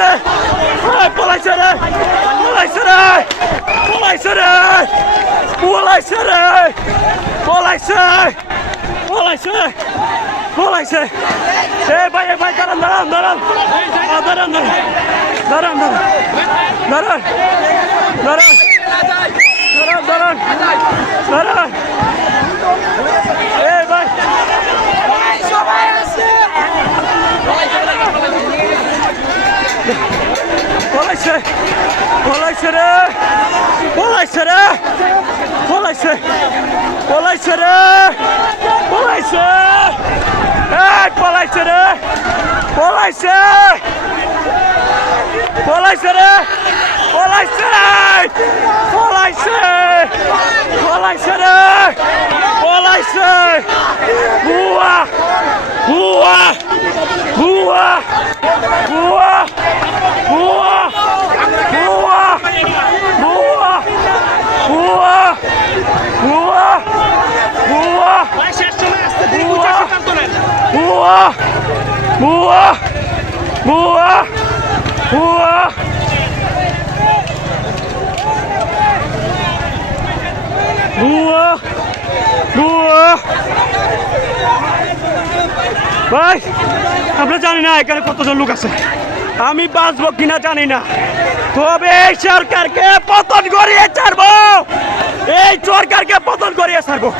রে পলাইছে রে পলাইছে রে পলাইছে রে পলাইছে রে পলাইছে পলাইছে পলাইছে এ ভাই দাঁড়ান দাঁড়ান দাঁড়ান দাঁড়ান দাঁড়ান দাঁড়ান দাঁড়ান দাঁড়ান দাঁড়ান এ ভাই পলাইছে পলাইছে রে পলাইছে রে পলাইছে পলাইছে রে পলাইছে পলাইছে রে পলাইছে পলাইছে রে পলাইছে পলাইছে পলাইছে রে পলাইছে বুয়া বুয়া বুয়া বুয়া বুয়া বুয়া বুয়া বুয়া বুয়া বুয়া বুয়া বুয়া বুয়া বুয়া বুয়া বুয়া ভাই আমরা জানি না এখানে কতজন লোক আছে আমি বাঁচবো কিনা জানি না তবে এই সরকারকে পতন করিয়ে ছাড়বো এই সরকারকে পতন করিয়ে ছাড়বো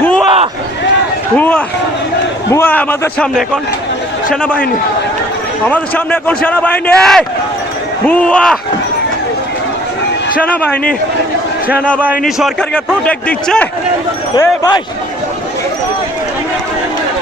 বুয়া বুয়া বুয়া আমাদের সামনে এখন সেনাবাহিনী আমাদের সামনে এখন সেনাবাহিনী বুয়া সেনাবাহিনী সেনাবাহিনী সরকারকে প্রোটেক্ট দিচ্ছে এ ভাই